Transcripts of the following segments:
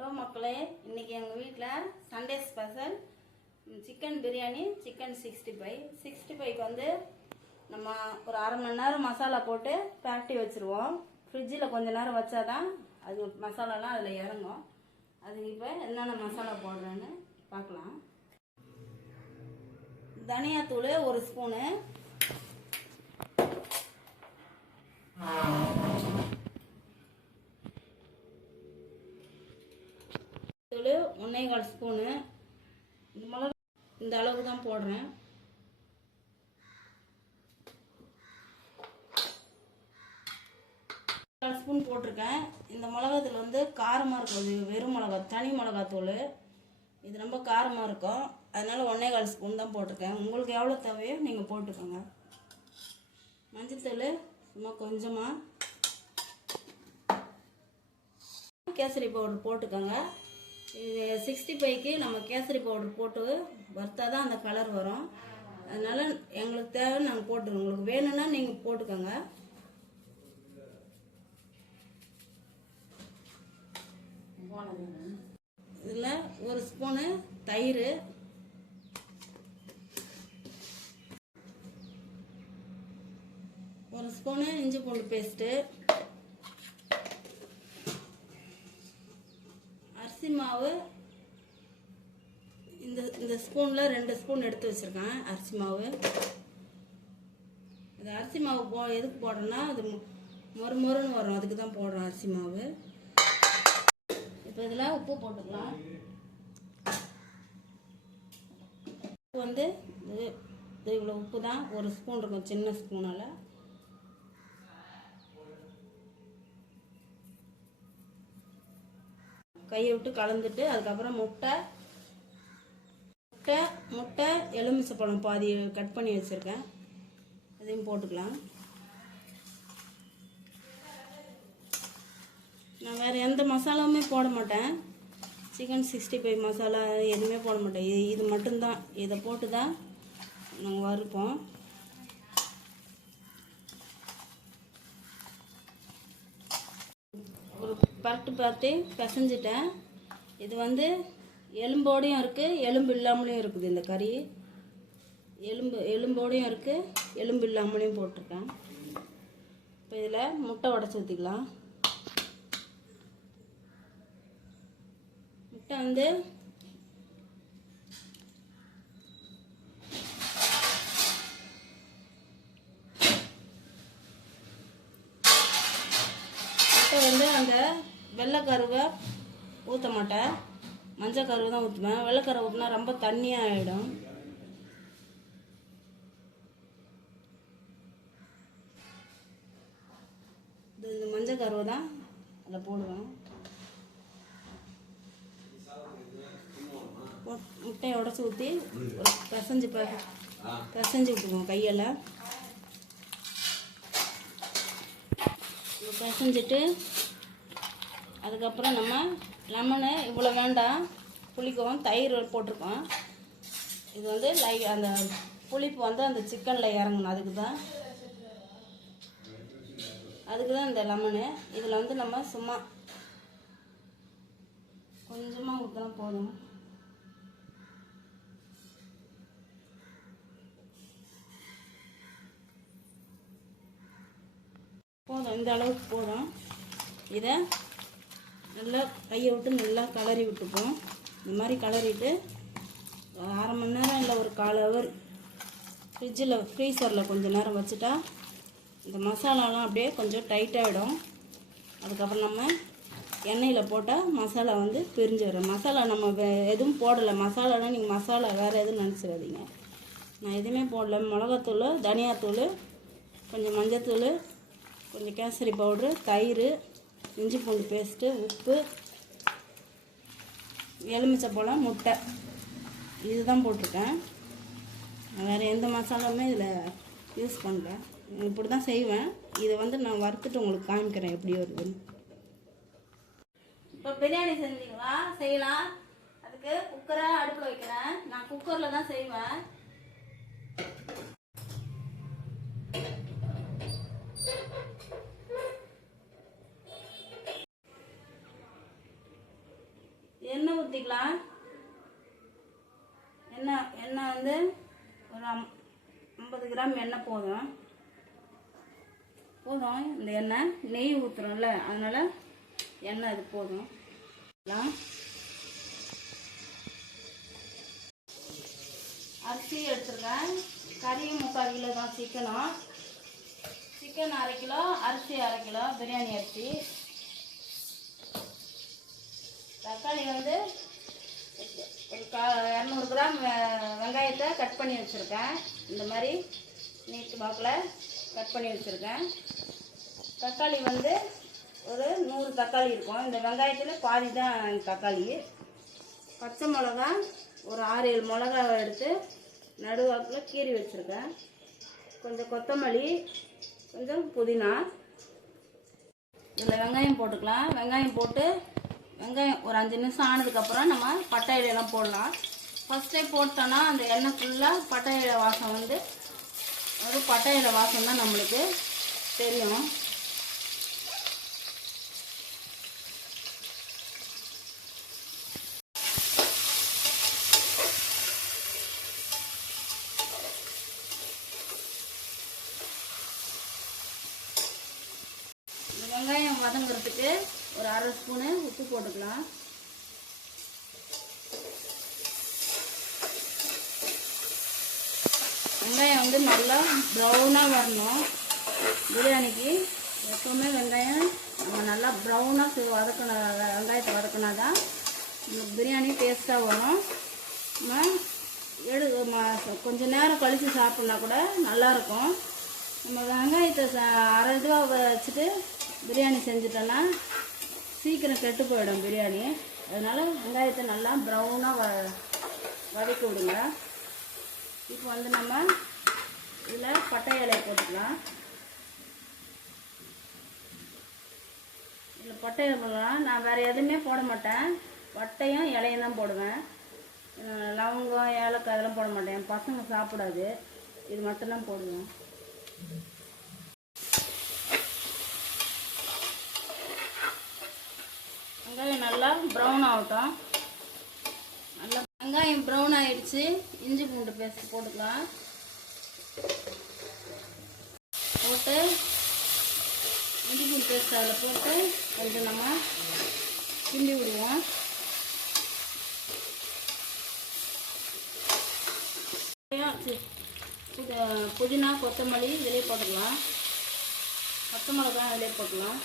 Hello மக்களே, இன்றைக்கி எங்கள் வீட்டில் Sunday special chicken biryani, chicken 65க்கு வந்து நம்ம ஒரு அரை மணி நேரம் மசாலா போட்டு பரட்டி வச்சுருவோம். ஃப்ரிட்ஜில் கொஞ்சம் நேரம் வச்சா தான் அது மசாலாலாம் அதில் இறங்கும். அதுக்கு இப்போ என்னென்ன மசாலா போடுறேன்னு பார்க்கலாம். தனியாத்தூள் 1 ஸ்பூனு, தூள் 1.25 ஸ்பூனு. இந்த மிளகா இந்த அளவுக்கு தான் போடுறேன். ஸ்பூன் போட்டிருக்கேன். இந்த மிளகாத்தூள் வந்து காரமாக இருக்கும். வெறும் மிளகா, தனி மிளகாத்தூள். இது ரொம்ப காரமாக இருக்கும். அதனால் 1.25 ஸ்பூன் தான் போட்டிருக்கேன். உங்களுக்கு எவ்வளோ தேவையோ நீங்கள் போட்டுக்கோங்க. மஞ்சள்தூள் சும்மா கொஞ்சமாக, கேசரி பவுடர் போட்டுக்கோங்க. இது 65க்கு நம்ம கேசரி பவுடர் போட்டு வறுத்தா தான் அந்த கலர் வரும். அதனால் எங்களுக்கு தேவை நாங்கள் போட்டுக்கோங்க. உங்களுக்கு வேணும்னா நீங்கள் போட்டுக்கோங்க. இதில் 1 ஸ்பூனு தயிர், 1 ஸ்பூனு இஞ்சி பூண்டு பேஸ்ட்டு, அரிசி மாவு இந்த ஸ்பூனில் 2 ஸ்பூன் எடுத்து வச்சுருக்கேன். அரிசி மாவு, இந்த அரிசி மாவு எதுக்கு போடுறோன்னா அது மொறுன்னு வரும், அதுக்கு தான் போடுறோம் அரிசி மாவு. இப்போ இதில் உப்பு போட்டுக்கலாம். உப்பு வந்து இது இவ்வளோ உப்பு தான், 1 ஸ்பூன் இருக்கும், சின்ன ஸ்பூனால். கையை விட்டு கலந்துட்டு அதுக்கப்புறம் முட்டை எலுமிச்சைப்பழம் பாதி கட் பண்ணி வச்சுருக்கேன், அதையும் போட்டுக்கலாம். நான் வேறு எந்த மசாலாவுமே போட மாட்டேன். சிக்கன் 65 மசாலா எதுவுமே போட மாட்டேன். இது மட்டும்தான், இதை போட்டு தான் நாங்கள் வறுப்போம். ஒரு பரட்டு பிசைஞ்சிட்டேன். இது வந்து எலும்போடையும் இருக்குது, எலும்பு இல்லாமலையும் இருக்குது. இந்த கறி எலும்போடையும் இருக்குது, எலும்பு இல்லாமலையும் போட்டிருக்கேன். இப்போ இதில் முட்டை உடச்சி ஊற்றிக்கலாம். முட்டை வந்து அந்த வெள்ளைக்கருவை ஊற்ற மாட்டேன், மஞ்சள் கருவை தான் ஊற்றுவேன். வெள்ளைக்கருவை ஊற்றினா ரொம்ப தண்ணியாக ஆகிடும். இந்த மஞ்சள் கருவை தான் அதில் போடுவேன். முட்டையை உடச்சி ஊற்றி பிசைஞ்சு விட்டுக்குவோம் கையில். பிசைஞ்சிட்டு அதுக்கப்புறம் நம்ம லெமனு இவ்வளோ வேண்டாம், புளிக்கும், தயிர் போட்டிருக்கோம். இது வந்து அந்த புளிப்பு வந்து அந்த சிக்கனில் இறங்கணும். அதுக்கு தான் இந்த லெமனு. இதில் வந்து நம்ம சும்மா கொஞ்சமாக ஊற்றினா போதும். இந்த அளவுக்கு போதும். இதை நல்லா கையை விட்டு நல்லா கலரி விட்டுப்போம். இந்த மாதிரி கலரிட்டு அரை மணி நேரம் இல்லை ஒரு 1/4 ஹவர் ஃப்ரீசரில் கொஞ்சம் நேரம் வச்சுட்டா இந்த மசாலாலாம் அப்படியே கொஞ்சம் டைட்டாகிடும். அதுக்கப்புறம் நம்ம எண்ணெயில் போட்டால் மசாலா வந்து பிரிஞ்சு வரும். மசாலா நம்ம எதுவும் போடலை. மசாலாலாம் நீங்கள் மசாலா வேறு எதுவும் நினச்சிடாதீங்க. நான் எதுவுமே போடலை. மிளகாத்தூள், தனியாத்தூள், கொஞ்சம் மஞ்சத்தூள், கொஞ்சம் கேசரி பவுட்ரு, தயிர், இஞ்சி பூண்டு பேஸ்ட்டு, உப்பு, எலுமிச்சைப்பழம், முட்டை, இதுதான் போட்டிருக்கேன். நான் வேறு எந்த மசாலாவுமே இதில் யூஸ் பண்ணல. இப்படி தான் செய்வேன். இதை வந்து நான் வறுத்துட்டு உங்களுக்கு காமிக்கிறேன் எப்படி வருதுன்னு. இப்போ பிரியாணி செய்யலாம். அதுக்கு குக்கரை அடுப்பில் வைக்கிறேன். நான் குக்கரில் தான் செய்வேன். ஊற்றிக்கலாம். எண்ணெய் வந்து ஒரு 50 கிராம் எண்ணெய் போதும். இந்த எண்ணெய் நெய் ஊற்றுறோம்ல, அதனால் எண்ணெய் அது போதும். அரிசி எடுத்துருக்கேன். கறி 3/4 கிலோ தான். சிக்கன் 1/2 கிலோ, அரிசி 1/2 கிலோ, பிரியாணி அரிசி. தக்காளி வந்து ஒரு 200 கிராம் வெங்காயத்தை கட் பண்ணி வச்சுருக்கேன். இந்த மாதிரி நீட்டு வாக்கில் கட் பண்ணி வச்சுருக்கேன். தக்காளி வந்து ஒரு 100 தக்காளி இருக்கும். இந்த வெங்காயத்தில் பாதி தான் தக்காளி. பச்சை மிளகா ஒரு 6-7 மிளகா எடுத்து நடுவாக்கில் கீறி வச்சுருக்கேன். கொஞ்சம் கொத்தமல்லி, கொஞ்சம் புதினா. இதில் வெங்காயம் போட்டுக்கலாம். வெங்காயம் போட்டு வெங்காயம் ஒரு 5 நிமிஷம் ஆனதுக்கப்புறம் நம்ம பட்டை இலையெல்லாம் போடலாம். ஃபஸ்ட்டே போட்டோன்னா அந்த எண்ணெய் ஃபுல்லாக பட்டை இலை வாசம் வந்து பட்டை இலை வாசம் தான் நம்மளுக்கு தெரியும். வெங்காயம் வதங்குறதுக்கு ஒரு 1/2 ஸ்பூனு உப்பு போட்டுக்கலாம். வெங்காயம் வந்து நல்லா ப்ரௌனாக வரணும். பிரியாணிக்கு எப்போவுமே வெங்காயம் நம்ம நல்லா ப்ரௌனாக வெங்காயத்தை வதக்கினா தான் பிரியாணி டேஸ்ட்டாக வரும். நம்ம கொஞ்சம் நேரம் கழித்து சாப்பிட்னா கூட நல்லாயிருக்கும். நம்ம வெங்காயத்தை அரை இதுவாக வச்சுட்டு பிரியாணி செஞ்சிட்டோன்னா சீக்கிரம் கெட்டு போயிடும் பிரியாணி. அதனால் வெங்காயத்தை நல்லா ப்ரௌனாக வதக்கி விடுங்க. இப்போ வந்து நம்ம இதில் பட்டை இலையை போட்டுக்கலாம். இதில் பட்டை இலை போடலாம். நான் வேறு எதுவுமே போட மாட்டேன். பட்டையும் இலையும் தான் போடுவேன். லவங்கம், ஏலக்காய் அதெல்லாம் போட மாட்டேன். என் பசங்க சாப்பிடாது. இது மட்டும்தான் போடுவேன். வெங்காயம் நல்லா ப்ரௌன் ஆகட்டும். நல்லா வெங்காயம் ப்ரௌன் ஆகிடுச்சு. இஞ்சி பூண்டு பேஸ்ட் போட்டுக்கலாம். போட்டு இஞ்சி பூண்டு பேஸ்ட் அதில் போட்டு கொஞ்சம் நம்ம கிண்டி விடுவோம். புதினா, கொத்தமல்லி இதிலே போட்டுக்கலாம். பச்சை மிளகாய் இதிலே போட்டுக்கலாம்.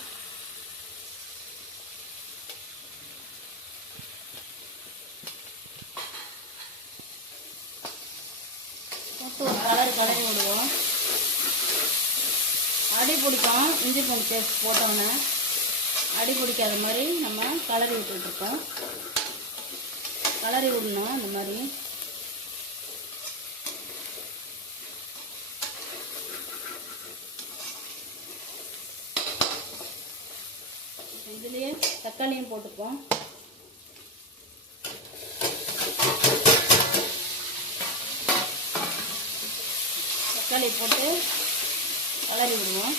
போட்டு ஒரு கலரி விடுவோம். அடி பிடிக்கும். இஞ்சி பூண்டு பேஸ்ட் போட்டோன்னே அடி பிடிக்காத மாதிரி நம்ம கலரி விட்டுருக்கோம். கலரி விடணும். இந்த மாதிரி இதுலேயே தக்காளியும் போட்டுப்போம். தக்காளி போட்டு கலரி விடுவோம்.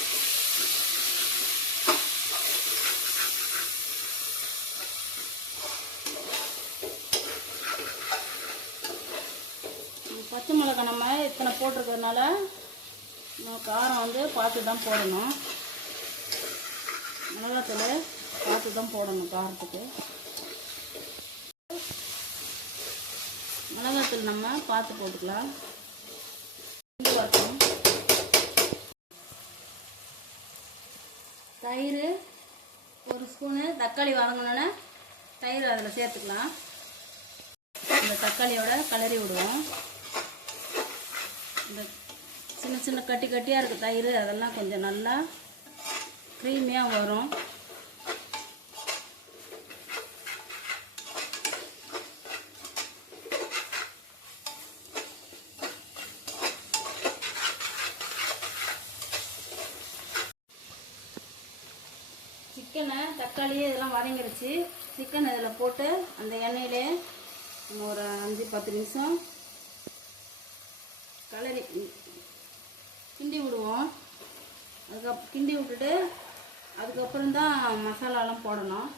பச்சை மிளகாய் நம்ம இத்தனை போட்டிருக்கிறதுனால காரம் வந்து பார்த்து தான் போடணும். மிளகாத்தூள் பார்த்து தான் போடணும் காரத்துக்கு. மிளகாத்தூள் நம்ம பார்த்து போட்டுக்கலாம். தயிர் 1 ஸ்பூனு. தக்காளி வதங்கினோன்னே தயிர் அதில் சேர்த்துக்கலாம். இந்த தக்காளியோட கலரி விடுவோம். இந்த சின்ன சின்ன கட்டியாக இருக்குது தயிர், அதெல்லாம் கொஞ்சம் நல்லா க்ரீமியாக வரும். சிக்கனை தக்காளி இதெல்லாம் வதங்கிருச்சு. சிக்கன் இதில் போட்டு அந்த எண்ணெயிலே ஒரு 5-10 நிமிஷம் கலரி கிண்டி விடுவோம். கிண்டி விட்டுட்டு அதுக்கப்புறம் தான் மசாலாலாம் போடணும்.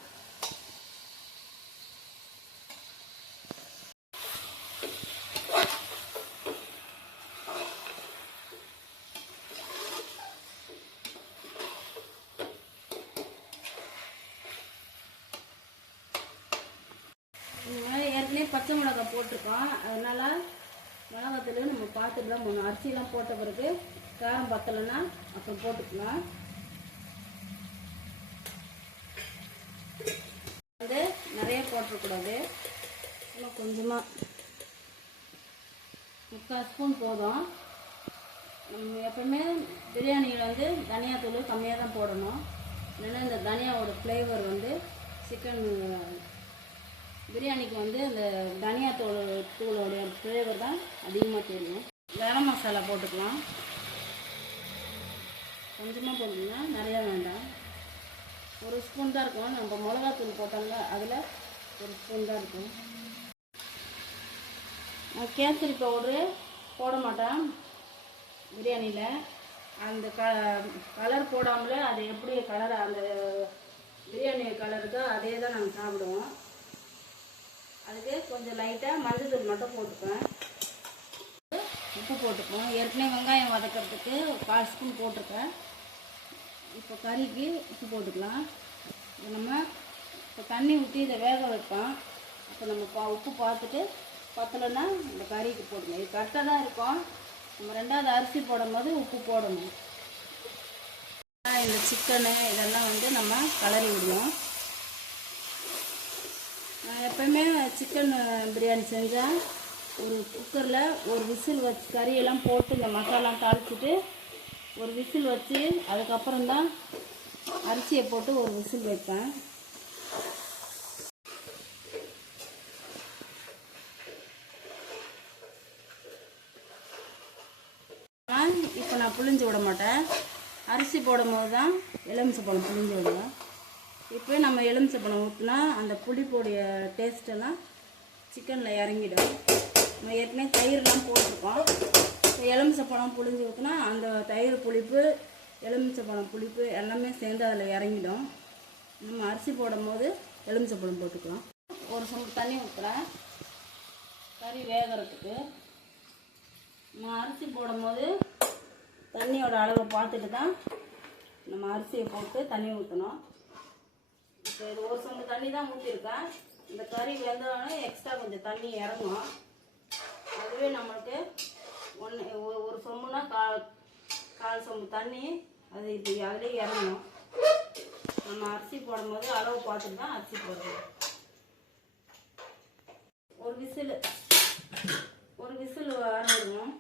பச்சை மிளகாய் போட்டிருக்கோம். அதனால் மிளகாத்தூள் நம்ம பார்த்துட்டு தான் போகணும். அரிசிலாம் போட்ட பிறகு காரம் பத்தலைன்னா அப்புறம் போட்டுக்கலாம். வந்து நிறைய போட்டுறக்கூடாது, இன்னும் கொஞ்சமாக 3/4 ஸ்பூன் போதும். நம்ம எப்பவுமே பிரியாணியில் வந்து தனியாத்தூள் கம்மியாக தான் போடணும். இல்லைன்னா இந்த தனியாவோட ஃப்ளேவர் வந்து சிக்கன் பிரியாணிக்கு வந்து அந்த தூளோடைய ஃப்ளேவர் தான் அதிகமாக தெரியும். கரம் மசாலா போட்டுக்கலாம். கொஞ்சமாக போட்டுக்கோங்க, நிறையா வேண்டாம். 1 ஸ்பூன் தான் இருக்கும். நம்ம மிளகாத்தூள் போட்டோம்ல அதில் 1 ஸ்பூன் தான் இருக்கும். நான் கேசரி பவுட்ரு போட மாட்டேன் பிரியாணியில். அந்த கலர் போடாமல் அது எப்படி கலர் அந்த பிரியாணி கலருக்கு அதே தான் நாங்கள் சாப்பிடுவோம். அதுக்கு கொஞ்சம் லைட்டாக மஞ்சள் மட்டும் போட்டுப்பேன். உப்பு போட்டுப்போம். ஏற்கனவே வெங்காயம் வதக்கிறதுக்கு 1/4 ஸ்பூன் போட்டிருக்கேன். இப்போ கறிக்கு உப்பு போட்டுக்கலாம். நம்ம இப்போ தண்ணி ஊற்றி இதை வேக வைப்போம். அப்போ நம்ம உப்பு பார்த்துட்டு பத்தலைன்னா இந்த கறிக்கு போடணும். இது கரெக்டாக தான் இருக்கும். நம்ம 2வது அரிசி போடும் போது உப்பு போடணும். இந்த சிக்கனு இதெல்லாம் வந்து நம்ம கலரி விடுவோம். நான் எப்போயுமே சிக்கன் பிரியாணி செஞ்சால் ஒரு குக்கரில் ஒரு விசில் வச்சு கறியெல்லாம் போட்டு இந்த மசாலா தாளிச்சிட்டு ஒரு விசில் வச்சு அதுக்கப்புறம் தான் அரிசியை போட்டு ஒரு விசில் வைப்பேன். இப்போ நான் புளிஞ்சு விட மாட்டேன். அரிசி போடும் போது தான் எலுமிச்சைப்பழம் புளிஞ்சு விடுவேன். இப்போ நம்ம எலுமிச்சைப்பழம் ஊற்றினா அந்த புளிப்போடைய டேஸ்ட்டெல்லாம் சிக்கனில் இறங்கிடும். நம்ம ஏற்கனவே தயிர்லாம் போட்டிருக்கோம். இப்போ எலுமிச்சைப்பழம் புளிஞ்சு ஊற்றினா அந்த தயிர் புளிப்பு எலுமிச்சைப்பழம் புளிப்பு எல்லாமே சேர்ந்து அதில் இறங்கிடும். நம்ம அரிசி போடும் போது எலுமிச்சைப்பழம் போட்டுக்கலாம். 1 சொம்பு தண்ணி ஊற்றுறேன் கறி வேகிறதுக்கு. நம்ம அரிசி போடும் போது தண்ணியோட அளவை பார்த்துட்டு தான் நம்ம அரிசியை போட்டு தண்ணி ஊற்றணும். இப்போ இது 1 சொம்பு தண்ணி தான் ஊற்றிருக்கேன். இந்த கறி வெந்தோடனே எக்ஸ்ட்ரா கொஞ்சம் தண்ணி இறங்கும். அதுவே நம்மளுக்கு 1 சொம்புனா 1/4 சொம்பு தண்ணி அது இப்போ அதிலே இறங்கணும். நம்ம அரிசி போடும்போது அளவு பார்த்துட்டு தான் அரிசி போடணும். ஒரு விசில் வர விடணும்.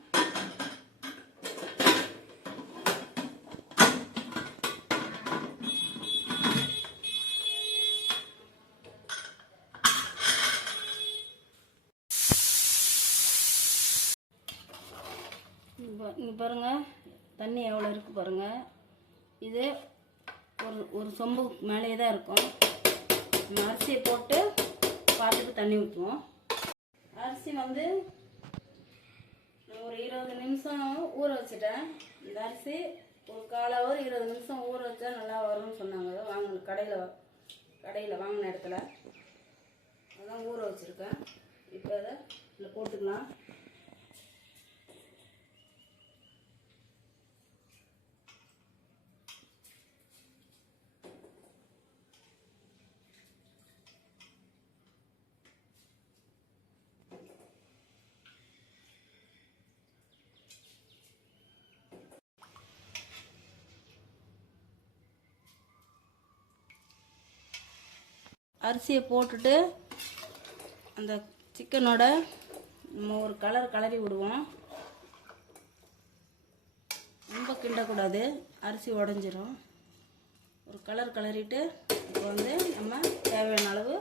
இங்கே பாருங்கள் தண்ணி எவ்வளோ இருக்குது பாருங்கள். இது ஒரு சொம்பு மேலே தான் இருக்கும். நம்ம அரிசியை போட்டு பார்த்துட்டு தண்ணி ஊற்றுவோம். அரிசி வந்து ஒரு 20 நிமிஷம் ஊற வச்சுட்டேன். இந்த அரிசி ஒரு 1/4 ஹவர் 20 நிமிஷம் ஊற வச்சா நல்லா வரும்னு சொன்னாங்க. வாங்கின கடையில் வாங்கின இடத்துல அதான் ஊற வச்சுருக்கேன். இப்போ அதை இதில் போட்டுக்கலாம். அரிசியை போட்டுட்டு அந்த சிக்கனோட நம்ம ஒரு கலரி விடுவோம். ரொம்ப கிண்டக்கூடாது, அரிசி உடஞ்சிரும். ஒரு கலரிட்டு இப்போ வந்து நம்ம தேவையான அளவு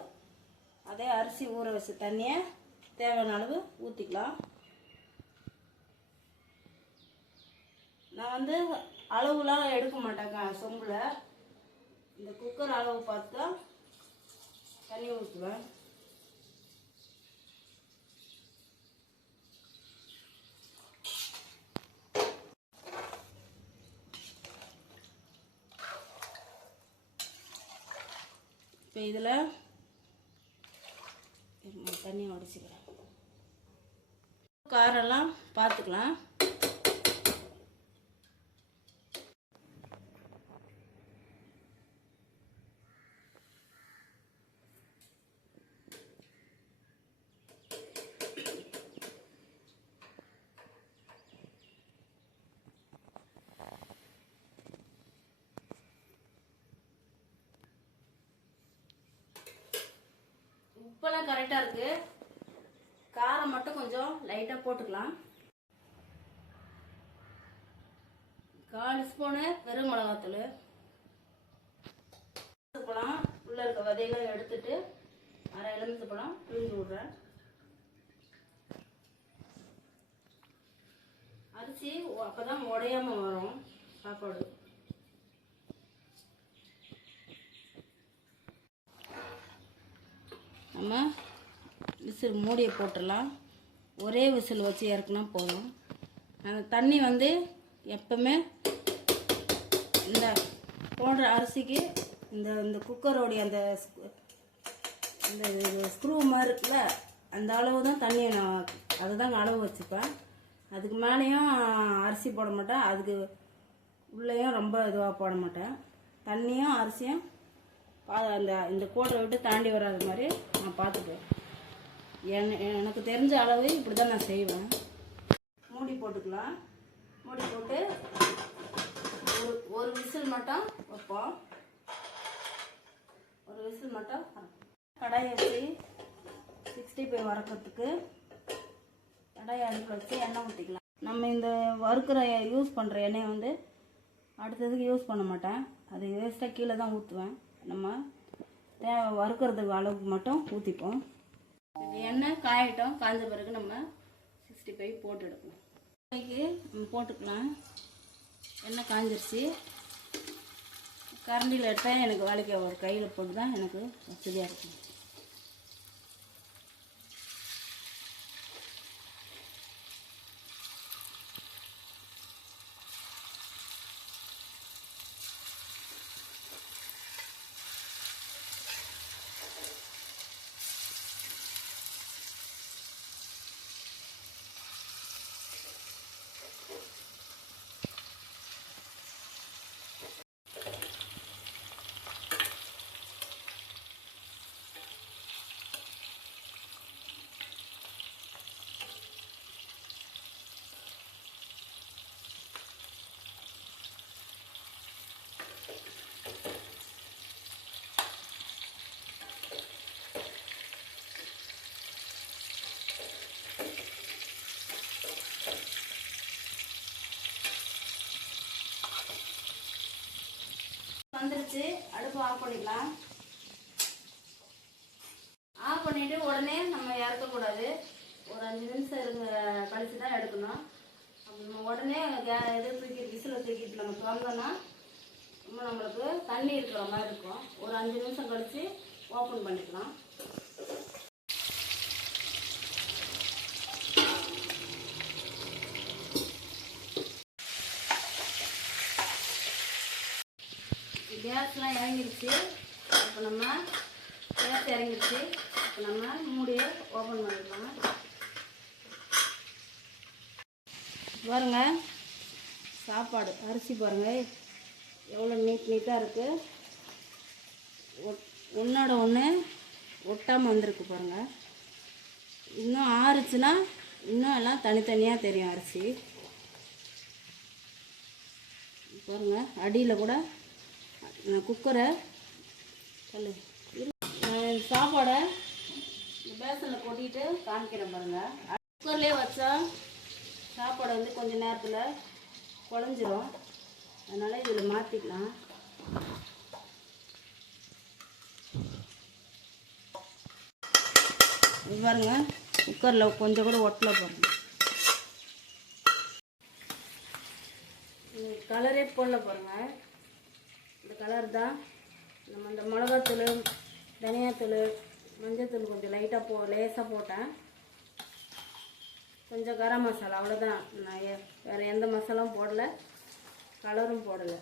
அதே அரிசி ஊற வச்ச தண்ணியை தேவையான அளவு ஊற்றிக்கலாம். நான் வந்து அளவுலாம் எடுக்க மாட்டேங்க சொம்பில். இந்த குக்கர் அளவு பார்த்து தான் தண்ணி ஊற்றுவேன். இப்போ இதில் தண்ணி உடச்சிக்கிறேன். காரெல்லாம் பார்த்துக்கலாம். உப்பெல்லாம் கரெக்டாக இருக்குது. காரம் மட்டும் கொஞ்சம் லைட்டாக போட்டுக்கலாம். 1/4 ஸ்பூனு வெறும் மிளகாத்தூள் பழம் உள்ளே இருக்க விதையெல்லாம் எடுத்துட்டு அரை எலுமிச்சை பழம் பிழிஞ்சு விட்றேன். அரிசி அப்போ தான் உடையாமல் வரும் சாப்பாடு. நம்ம விசில் மூடியை போட்டுடலாம். ஒரே விசில் வச்சு இறக்குனா போதும். அந்த தண்ணி வந்து எப்பவுமே இந்த போடுற அரிசிக்கு இந்த இந்த குக்கரோடைய அந்த இந்த ஸ்க்ரூ மாதிரி இருக்குல்ல, அந்த அளவு தான் தண்ணியை நான் அதுதான் அளவு வச்சுப்பேன். அதுக்கு மேலேயும் அரிசி போட மாட்டேன், அதுக்கு உள்ளேயும் ரொம்ப இதுவாக போட மாட்டேன். தண்ணியும் அரிசியும் அந்த இந்த கோட்டை விட்டு தாண்டி வராத மாதிரி நான் பார்த்துக்குவேன். எனக்கு தெரிஞ்ச அளவு இப்படி தான் நான் செய்வேன். மூடி போட்டுக்கலாம். மூடி போட்டு ஒரு விசில் மட்டும் வைப்போம். ஒரு விசில் மட்டும். கடாயை வச்சு 65 வறுக்கிறதுக்கு கடாயை அடுப்பில் வச்சு எண்ணெய் ஊற்றிக்கலாம். நம்ம இந்த வறுக்கிற யூஸ் பண்ணுற எண்ணெயை வந்து அடுத்ததுக்கு யூஸ் பண்ண மாட்டேன். அது வேஸ்ட்டாக கீழே தான் ஊற்றுவேன். நம்ம வறுக்கிறதுக்கு அளவுக்கு மட்டும் ஊற்றிப்போம். இது எண்ணெய் காயட்டும். காய்ஞ்ச பிறகு நம்ம 65 போட்டு எடுக்கலாம். நம்ம போட்டுக்கலாம். எண்ணெய் காய்ஞ்சிருச்சு. கரண்டியில் எடுத்தால் எனக்கு வேலைக்கு ஒரு கையில் போட்டு தான் எனக்கு வசதியாக இருக்கும். வந்துருச்சு. அடுப்பு ஆஃப் பண்ணிக்கலாம். ஆஃப் பண்ணிட்டு உடனே நம்ம இறக்கக்கூடாது. ஒரு 5 நிமிஷம் கழிச்சு தான் எடுக்கணும். நம்ம உடனே இது தூக்கி விசில தூக்கிட்டு நம்ம திறந்தோம்னா நம்மளுக்கு தண்ணி இருக்கிற மாதிரி இருக்கும். ஒரு 5 நிமிஷம் கழிச்சு ஓப்பன் பண்ணிக்கலாம். கேஸ்லாம் இறங்கிடுச்சு. இப்போ நம்ம கேஸ் இறங்கிடுச்சு. இப்போ நம்ம மூடியை ஓப்பன் பண்ணிக்கலாம். பாருங்க சாப்பாடு அரிசி பாருங்கள் எவ்வளோ நீட்டாக இருக்குது. ஒன்றோட ஒன்று ஒட்டாமல் வந்திருக்கு பாருங்கள். இன்னும் ஆறுச்சுன்னா இன்னும் எல்லாம் தனித்தனியாக தெரியும் அரிசி. பாருங்கள் அடியில் கூட குக்கரை சாப்பாடை பேசனில் கொட்டிட்டு காமிக்கிறேன் பாருங்கள். குக்கர்லேயே வச்சா சாப்பாடு வந்து கொஞ்சம் நேரத்தில் குழஞ்சிரும். அதனால் இதில் மாற்றிக்கலாம். இது பாருங்க குக்கரில் கொஞ்சம் கூட ஒட்டலை பாருங்கள். கலரே போடல பாருங்கள். இந்த கலர் தான். நம்ம இந்த மிளகாத்தூள், தனியாத்தூள், மஞ்சத்தூள் கொஞ்சம் லைட்டாக லேசாக போட்டேன். கொஞ்சம் கரம் மசாலா, அவ்வளோதான். நான் வேறு எந்த மசாலாவும் போடலை, கலரும் போடலை.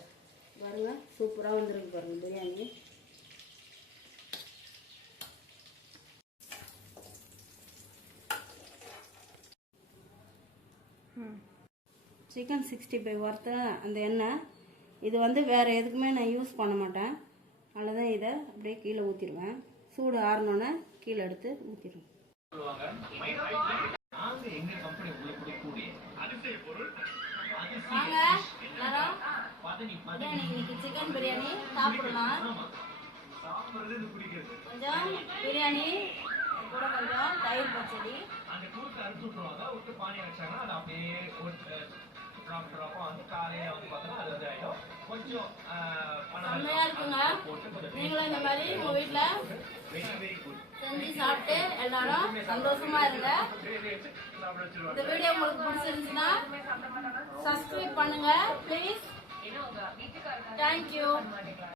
பாருங்கள் சூப்பராக வந்துருக்கு பாருங்கள் பிரியாணி. சிக்கன் 65 வறுத்த அந்த எண்ணெய் இது வந்து வேறு எதுக்குமே நான் யூஸ் பண்ண மாட்டேன். அவ்வளோதான். இதை அப்படியே கீழே ஊற்றிடுவேன். சூடு ஆறணுன்னே கீழே எடுத்து ஊற்றிடுவேன். வாங்க எல்லாரும் இன்னைக்கு சிக்கன் பிரியாணி சாப்பிடலாம். கொஞ்சம் பிரியாணி கூட கொஞ்சம் தயிர் பச்சடி. அந்த கூட்டு அறுத்து விட்டுருவாங்க, விட்டு பானை வச்சாங்கன்னா அது அப்படியே ட்ராப் ட்ராப்பா வந்து காலையில வந்து பார்த்தோன்னா அது வந்து ஆயிடும். கொஞ்சம் செம்மையா இருக்குங்க. நீங்களும் இந்த மாதிரி உங்க வீட்டுல செஞ்சு சாப்பிட்டு எல்லாரும் சந்தோஷமா இருங்க. இந்த வீடியோ உங்களுக்கு பிடிச்சிருந்துச்சுன்னா சப்ஸ்கிரைப் பண்ணுங்க ப்ளீஸ். தேங்க்யூ.